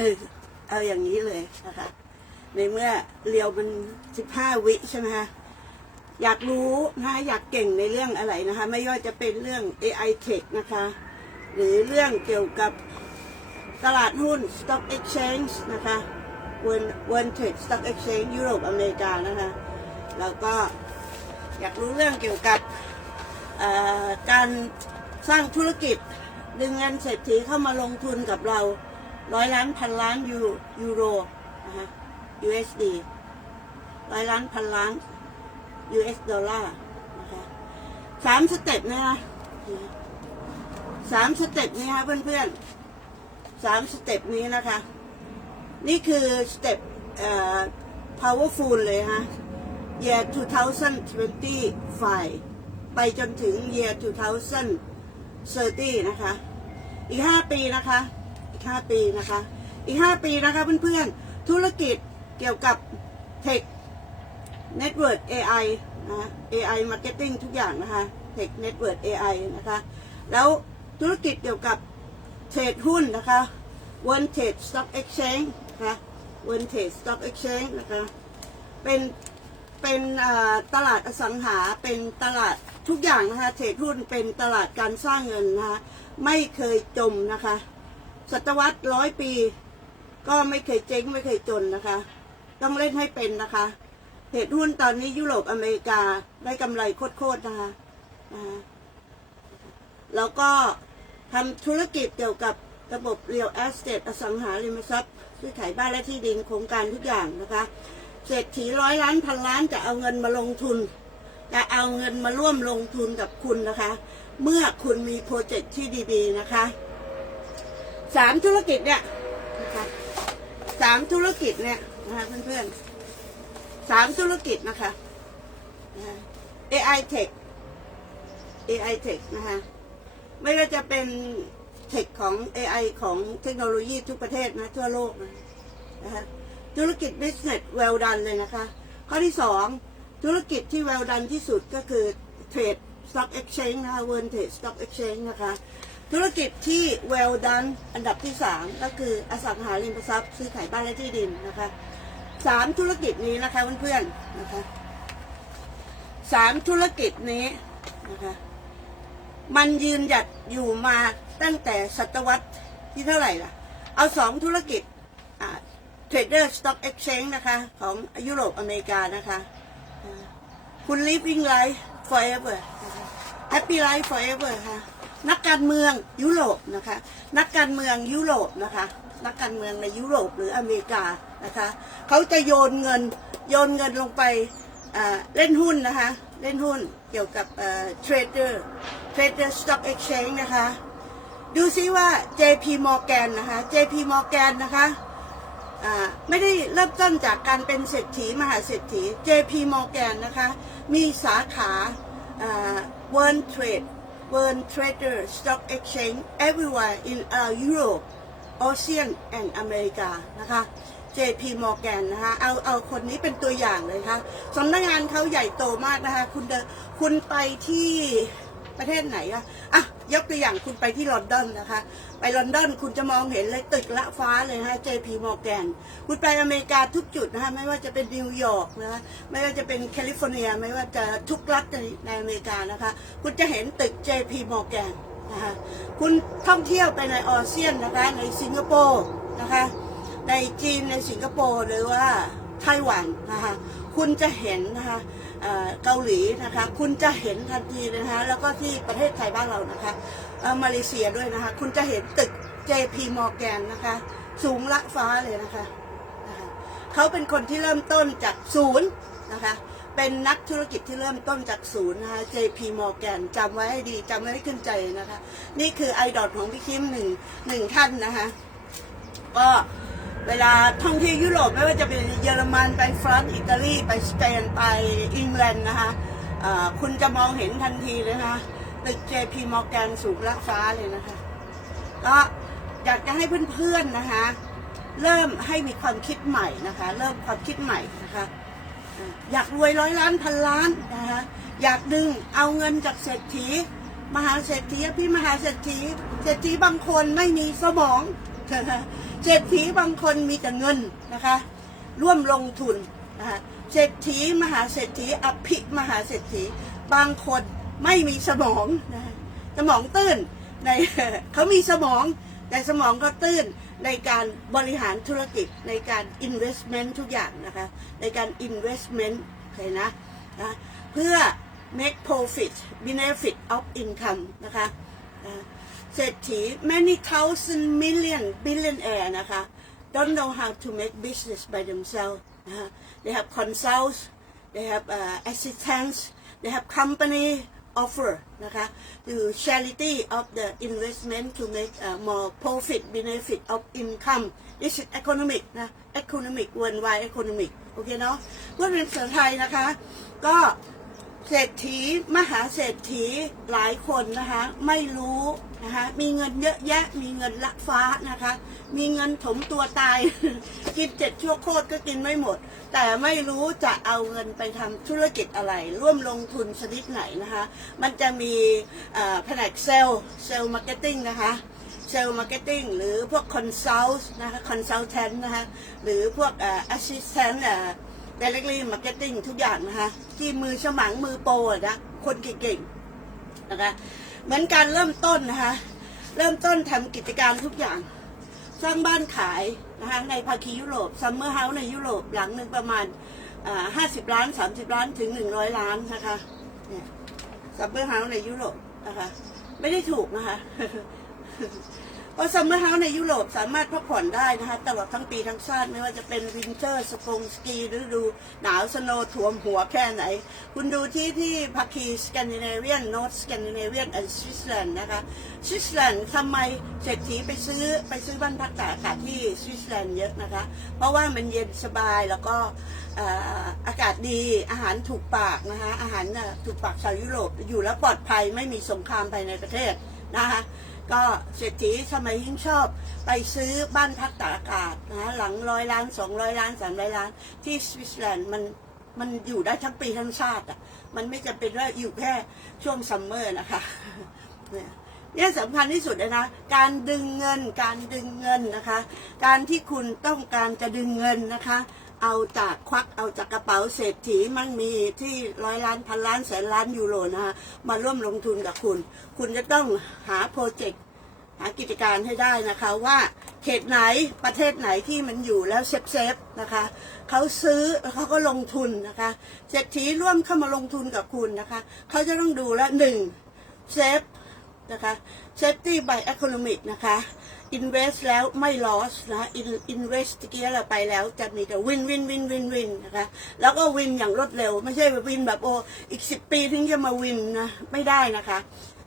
เออเอาอย่างนี้เลยนะคะ ในเมื่อเรียวมันสิบห้าวิใช่ไหมคะอยากรู้นะคะอยากเก่งในเรื่องอะไรนะคะ ไม่ว่าจะเป็นเรื่อง AI Tech นะคะ หรือเรื่องเกี่ยวกับตลาดหุ้น Stock Exchange นะคะ World World Trade Stock Exchange ยุโรปอเมริกานะคะ แล้วก็อยากรู้เรื่องเกี่ยวกับการสร้างธุรกิจดึงเงินเศรษฐีเข้ามาลงทุนกับเรา ร้อยล้านพันล้านยูยูโรนะคะ USD ร้อยล้านพันล้าน US ดอลลาร์นะคะสามสเต็ปนะคะสามสเต็ปนี้ค่ะเพื่อนๆสามสเต็ปนี้นะคะ นี่คือสเต็ปเอ่อ powerful เลยฮะ year 2025ไปจนถึง year 2030 นะคะ อีก 5 ปีนะคะ อีก5ปีนะคะ อีก5ปีนะคะเพื่อนๆ ธุรกิจเกี่ยวกับเทค Network AI นะ AI Marketing ทุกอย่างนะคะ Tech Network AI นะคะ แล้วธุรกิจเกี่ยวกับเทรดหุ้นนะคะ One Trade Stock Exchange นะคะ One Trade Stock Exchange นะคะ เป็นเป็นตลาดอสังหาเป็นตลาดทุกอย่างนะคะ เทรดหุ้นเป็นตลาดการสร้างเงินนะคะ ไม่เคยจมนะคะ ศตวรรษร้อยปี ก็ไม่เคยเจ๊งไม่เคยจนนะคะ ต้องเล่นให้เป็นนะคะเทรดหุ้นตอนนี้ยุโรปอเมริกาได้กำไรโคตรๆนะคะนะคะแล้วก็ทำธุรกิจเกี่ยวกับระบบ real estate อสังหาริมทรัพย์ซื้อขายบ้านและที่ดินโครงการทุกอย่างนะคะเศรษฐีร้อยล้านพันล้านจะเอาเงินมาลงทุนจะเอาเงินมาร่วมลงทุนกับคุณนะคะ เมื่อคุณมีโปรเจกต์ที่ดี ๆ นะคะ สามธุรกิจเนี่ยนะคะสามธุรกิจเนี่ยนะคะเพื่อนๆสามธุรกิจนะคะนะคะ AI Tech AI Tech นะคะไม่ว่าจะเป็นเทคของ AI ของเทคโนโลยีทุกประเทศนะทั่วโลกนะนะคะธุรกิจ business well done เลยนะคะ ข้อที่สองธุรกิจที่ well done ที่สุดก็คือ trade stock exchange นะคะ world trade stock exchange นะคะ ธุรกิจที่ well done อันดับที่สามก็คืออสังหาริมทรัพย์ซื้อขายบ้านและที่ดินนะคะสามธุรกิจนี้นะคะเพื่อนๆนะคะสามธุรกิจนี้นะคะมันยืนหยัดอยู่มาตั้งแต่ศตวรรษที่เท่าไหร่ล่ะ เอาสองธุรกิจเทรดเดอร์สต็อกเอ็กชแนนะคะ ของยุโรปอเมริกานะคะ คุณ living life foreverhappy life forever ค่ะ นักการเมืองยุโรปนะคะ นักการเมืองยุโรปนะคะ นักการเมืองในยุโรปหรืออเมริกานะคะเขาจะโยนเงินโยนเงินลงไปเล่นหุ้นนะคะ เล่นหุ้นเกี่ยวกับเทรดเดอร์เทรดเดอร์สต็อกเอ็กชแนนะคะ ดูซิว่า JP Morgan นะคะ JP Morgan นะคะไม่ได้เริ่มต้นจากการเป็นเศรษฐีมหาเศรษฐี JP Morgan นะคะ มีสาขาอ่า World Trade Bern Trader Stock Exchange everywhere in uh, Europe ASEAN and America นะคะ JP Morgan นะคะเอาเอาคนนี้เป็นตัวอย่างเลยค่ะสำนักงานเขาใหญ่โตมากนะคะ คุณเดคุณไปที่ประเทศไหนอะอะ ยกตัวอย่างคุณไปที่ลอนดอนนะคะ ไปลอนดอนคุณจะมองเห็นเลยตึกละฟ้าเลยนะคะ JP Morgan คุณไปอเมริกาทุกจุดนะคะไม่ว่าจะเป็นนิวยอร์กนะคะไม่ว่าจะเป็นแคลิฟอร์เนีย ไม่ว่าจะทุกรัฐในในอเมริกานะคะ คุณจะเห็นตึก JP Morgan นะคะคุณท่องเที่ยวไปในออเซียนนะคะในสิงคโปร์นะคะในจีนในสิงคโปร์หรือว่า ไต้หวันนะคะคุณจะเห็นนะคะเกาหลีนะคะ คุณจะเห็นทันทีเลยนะคะแล้วก็ที่ประเทศไทยบ้านเรานะคะมาเลเซียด้วยนะคะ คุณจะเห็นตึก JP Morgan นะคะ สูงละฟ้าเลยนะคะนะคะเขาเป็นคนที่เริ่มต้นจากศูนย์นะคะเป็นนักธุรกิจที่เริ่มต้นจากศูนย์นะคะ JP Morgan จำไว้ให้ดีจำไว้ให้ขึ้นใจนะคะ นี่คือไอดอลของพี่คิมหนึ่งหนึ่งท่านนะคะ ก็ เวลาท่องเที่ยวยุโรปไม่ว่าจะเป็นเยอรมันไปฝรั่งอิตาลีไปสเปนไปอังกฤษนะคะคุณจะมองเห็นทันทีเลยนะคะตึก JP Morgan สูงละฟ้าเลยนะคะก็อยากจะให้เพื่อนๆนะคะเริ่มให้มีความคิดใหม่นะคะ เริ่มความคิดใหม่นะคะอยากรวยร้อยล้านพันล้านนะคะอยากดึงเอาเงินจากเศรษฐี มหาเศรษฐีพี่มหาเศรษฐีเศรษฐีบางคนไม่มีสมองนะะ เศรษฐีบางคนมีแต่เงินนะคะ ร่วมลงทุนนะคะเศรษฐีมหาเศรษฐีอภิมหาเศรษฐี บางคนไม่มีสมองนะสมองตื้นในเขามีสมองแต่สมองก็ตื้นในการบริหารธุรกิจในการ investment ทุกอย่างนะคะ ในการ investment เคนะนะเพื่อ make profit benefit of income นะคะนะ เศรษฐี many thousand million billionaire นะคะ don't know how to make business by themselves นะคะ they have consults they have uh, assistants they have company offer นะคะ to charity of the investment to make uh, more profit benefit of income this is economic นะ economic worldwide economic โอเคเนาะพูดเป็นภาษาไทยนะคะ ก็ เศรษฐีมหาเศรษฐีหลายคนนะคะไม่รู้นะคะมีเงินเยอะแยะ มีเงินละฟ้านะคะ มีเงินถมตัวตาย กินเจ็ดชั่วโคตรก็กินไม่หมด แต่ไม่รู้จะเอาเงินไปทำธุรกิจอะไร ร่วมลงทุนชนิดไหนนะคะ มันจะมีแผนกเซลล์เซลล์มาร์เก็ตติ้งนะคะเซลล์มาร์เก็ตติ้งหรือพวกคอนซัลท์นะคะคอนซัลแทนนะคะหรือพวกอ่อแอสซิสแตนต์ เอ่อ directly marketing ทุกอย่างนะคะ ที่มือฉมังมือโปรนะคนเก่งๆนะคะเหมือนการเริ่มต้นนะคะ เริ่มต้นทำกิจการทุกอย่าง สร้างบ้านขายนะคะในภาคียุโรปซัมเมอร์เฮาส์ในยุโรปหลังหนึ่งประมาณห้าสิบล้านสามสิบล้านถึงหนึ่งร้อยล้านนะคะซัมเมอร์เฮาส์ในยุโรปนะคะ ไม่ได้ถูกนะคะ ราะซัมเมอร์เฮาส์ในยุโรปสามารถพักผ่อนได้นะคะตลอดทั้งปีทั้งชาติไม่ว่าจะเป็นวินเทอร์สกงสกีฤดูหนาวสโนว์ท่วมหัวแค่ไหน คุณดูที่ที่พาคีสแกนดิเนเวียนโนร์สแกนดิเนเวียนและสวิตเซอร์แลนด์นะคะสวิตเซอร์แลนด์ทำไมเศรษฐีไปซื้อไปซื้อบ้านพักตากอากาศที่สวิตเซอร์แลนด์เยอะนะคะ เพราะว่ามันเย็นสบายแล้วก็อากาศดีอาหารถูกปากนะคะอาหารถูกปากชาวยุโรปอยู่แล้วปลอดภัยไม่มีสงครามภายในประเทศนะคะ ก็เศรษฐีทำไมยิ่งชอบ ไปซื้อบ้านพักตากอากาศนะหลังร้อยล้านสองร้อยล้านสามร้อยล้าน ที่สวิตเซอร์แลนด์มันมันอยู่ได้ทั้งปีทั้งชาติอะมันไม่จำเป็นว่าอยู่แค่ช่วงซัมเมอร์นะคะเนี่ยเนี่ยสำคัญที่สุดเลยนะ การดึงเงิน การดึงเงินนะคะ การที่คุณต้องการจะดึงเงินนะคะ เอาจากควักเอาจากกระเป๋าเศรษฐีมั่งมีที่ร้อยล้านพันล้านแสนล้านยูโรนะคะมาร่วมลงทุนกับคุณ คุณจะต้องหาโปรเจกต์หากิจการให้ได้นะคะว่าเขตไหนประเทศไหนที่มันอยู่แล้วเซฟเซฟๆนะคะเขาซื้อแล้วเขาก็ลงทุนนะคะเศรษฐีร่วมเข้ามาลงทุนกับคุณนะคะเขาจะต้องดูแลวหนึ่งเซฟนะคะ safety by economic นะคะ invest แล้วไม่ loss นะ Invest เกี้เราไปแล้วจะมีแต่ win win win win win นะคะ แล้วก็ win อย่างรวดเร็ว ไม่ใช่วินแบบโออีกสิบปีถึงจะมาวินนะ ไม่ได้นะคะ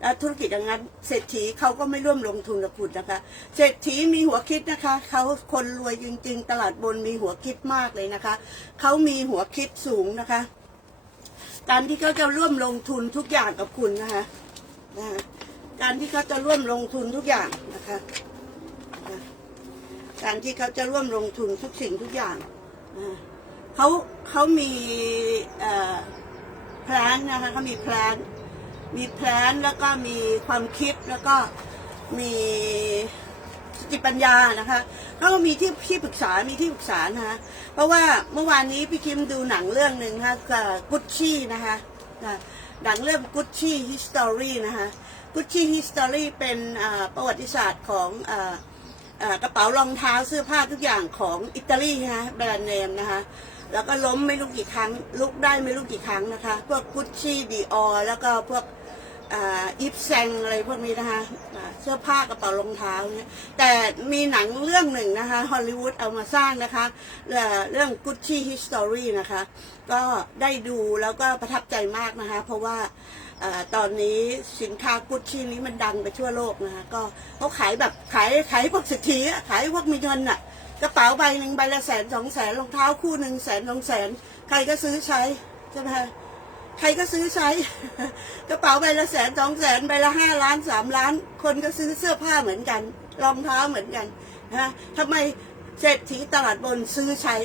แล้วธุรกิจอย่างนั้นเศรษฐีเขาก็ไม่ร่วมลงทุนกับคุณนะคะ เศรษฐีมีหัวคิดนะคะเขาคนรวยจริง ๆ ตลาดบนมีหัวคิดมากเลยนะคะเขามีหัวคิดสูงนะคะ การที่เขาจะร่วมลงทุนทุกอย่างกับคุณนะคะนะคะ การที่เขาจะร่วมลงทุนทุกอย่างนะคะ การที่เขาจะร่วมลงทุนทุกสิ่งทุกอย่างเขาเขามีแพลนนะคะเขามีแพลนมีแพลนแล้วก็มีความคิดแล้วก็มีสติปัญญานะคะเขาก็มีที่ที่ปรึกษา มีที่ปรึกษานะคะเพราะว่าเมื่อวานนี้พี่คิมดูหนังเรื่องหนึ่งนะคะกุชชี่นะคะหนังเรื่องกุชชี่ฮิสตอรี่นะคะ กุชชี่ฮิสตอรี่เป็นประวัติศาสตร์ของออกระเป๋ารองเท้าเสื้อผ้าทุกอย่างของอิตาลีนะแบรนด์เนมนะคะแล้วก็ล้มไม่รู้กี่ครั้งลุกได้ไม่รู้กี่ครั้งนะคะ พวกกุชชี่ดีออแล้วก็พวกอิฟแซงอะไรพวกนี้นะคะเสื้อผ้ากระเป๋ารองเท้าเนี่ยแต่มีหนังเรื่องหนึ่งนะคะฮอลลีวูดเอามาสร้างนะคะเรื่องกุชชี่ฮิสตอรี่นะคะ ก็ได้ดูแล้วก็ประทับใจมากนะคะ เพราะว่า ตอนนี้สินค้ากุชชี่นี้มันดังไปทั่วโลกนะคะก็เขาขายแบบขายขายพวกเศรษฐีขายพวกมีเงินอะกระเป๋าใบหนึ่งใบละแสนสองแสนรองเท้าคู่หนึ่งแสนสองแสนใครก็ซื้อใช้ใช่ไหมคะใครก็ซื้อใช้ กระเป๋าใบละแสนสองแสนใบละห้าล้านสามล้าน คนก็ซื้อเสื้อผ้าเหมือนกัน รองเท้าเหมือนกันนะทำไมเศรษฐีตลาดบนซื้อใช้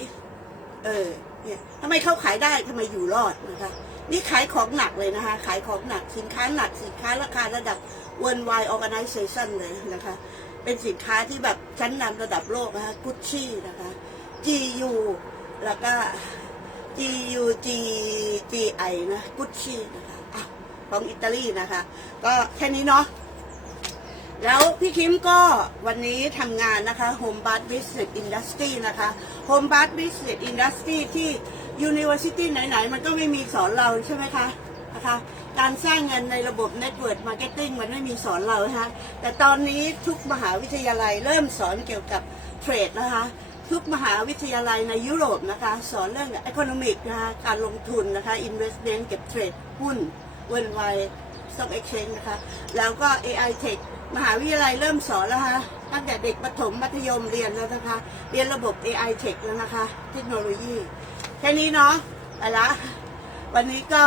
เออเนี่ยทำไมเขาขายได้ทำไมอยู่รอดนะคะ นี่ขายของหนักเลยนะคะ ขายของหนักสินค้าหนักสินค้าราคาระดับ worldwide organization เลยนะคะ เป็นสินค้าที่แบบชั้นนำระดับโลกนะคะกุชชี่นะคะ GU แล้วก็ GU G GI นะกุชชี่นะคะอะของอิตาลีนะคะ ก็แค่นี้เนาะแล้วพี่คิมก็วันนี้ทำงานนะคะ Home Bath Business Industry นะคะ Home Bath Business Industry ที่ University ไหน ๆ มันก็ไม่มีสอนเราใช่ไหมคะนะคะการสร้างเงินในระบบ Network Marketing มันไม่มีสอนเรานะคะแต่ตอนนี้ทุกมหาวิทยาลัยเริ่มสอนเกี่ยวกับเทรดนะคะทุกมหาวิทยาลัยในยุโรปนะคะสอนเรื่อง Economic นะคะการลงทุนนะคะ Investment เก็บเทรดหุ้น Worldwide Stock Exchange นะคะ แล้วก็ AI Tech มหาวิทยาลัยเริ่มสอนแล้วคะตั้งแต่เด็กประถมมัธยมเรียนแล้วนะคะ เรียนระบบ AI Tech แล้วนะคะ เทคโนโลยี แค่นี้เนาะไปละวันนี้ก็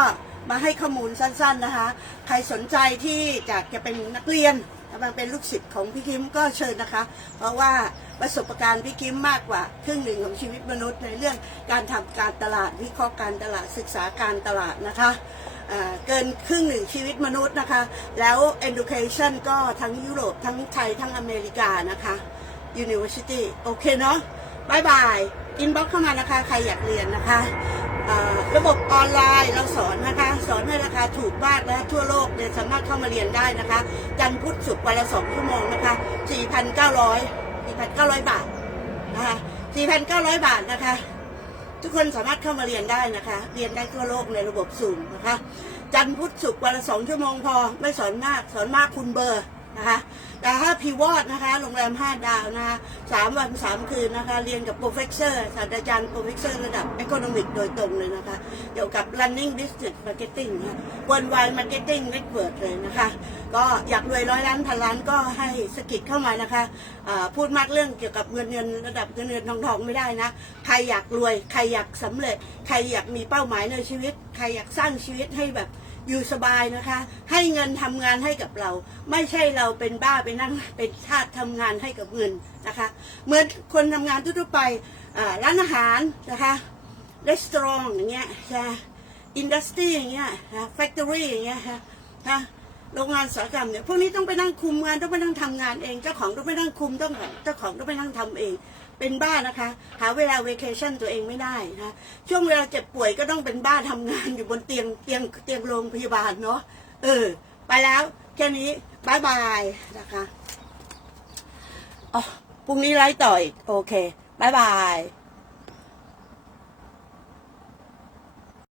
มาให้ข้อมูลสั้นๆนะคะ ใครสนใจที่อยากจะเป็นนักเรียนมาเป็นลูกศิษย์ของพี่คิมก็เชิญนะคะ เพราะว่าประสบการณ์พี่คิมมากกว่าครึ่งหนึ่งของชีวิตมนุษย์ในเรื่องการทำการตลาดวิเคราะห์การตลาดศึกษาการตลาดนะคะเกินครึ่งหนึ่งชีวิตมนุษย์นะคะ แล้ว education ก็ทั้งยุโรปทั้งไทยทั้งอเมริกานะคะ University โอเคเนาะ บายบายอินบ็อกเข้ามานะคะ ใครอยากเรียนนะคะระบบออนไลน์เราสอนนะคะ สอนให้ราคาถูกมากและทั่วโลกเนี่ยสามารถเข้ามาเรียนได้นะคะ จันพุทธศุกร์วันละสองชั่วโมงนะคะ 4,900 4,900 บาทนะคะ 4,900 บาทนะคะ ทุกคนสามารถเข้ามาเรียนได้นะคะ เรียนได้ทั่วโลกในระบบสูงนะคะ จันพุทธศุกร์วันละสองชั่วโมงพอไม่สอนมากสอนมากคุณเบอร์ นะคะแต่ถ้าพีวอดนะคะ โรงแรมห้าดาวนะคะสามวันสามคืนนะคะ เรียนกับโปรเฟสเซอร์ศาสตราจารย์โปรเฟสเซอร์ระดับ Economic โดยตรงเลยนะคะ เกี่ยวกับ running business marketing นะคะ w o r l d marketing network เลยนะคะ ก็อยากรวยร้อยล้านพันล้านก็ให้สกิดเข้ามานะคะอ่าพูดมากเรื่องเกี่ยวกับเงินเงินระดับเงินเงินทองทองไม่ได้นะ ใครอยากรวย ใครอยากสำเร็จ ใครอยากมีเป้าหมายในชีวิต ใครอยากสร้างชีวิตให้แบบ อยู่สบายนะคะ ให้เงินทำงานให้กับเรา ไม่ใช่เราเป็นบ้าไปนั่งเป็นทาสทำงานให้กับเงินนะคะ เหมือนคนทำงานทั่วไปร้านอาหารนะคะรีสอร์ทอย่างเงี้ยใช่อินดัสทรีอย่างเงี้ยแฟคทอรี่อย่างเงี้ยฮะ โรงงานสาหกรรมเนี่ยพวกนี้ต้องไปนั่งคุมงานต้องไปนั่งทำงานเอง เจ้าของต้องไปนั่งคุมต้องเจ้าของต้องไปนั่งทำเอง เป็นบ้านะคะ หาเวลาเวเคชั่นตัวเองไม่ได้นะช่วงเวลาเจ็บป่วยก็ต้องเป็นบ้าทำงานอยู่บนเตียงเตียงเตียงโรงพยาบาลเนาะเออ ไปแล้วแค่นี้บายบายนะคะอ๋อพรุ่งนี้ไลฟ์ต่ออีกโอเคบายบาย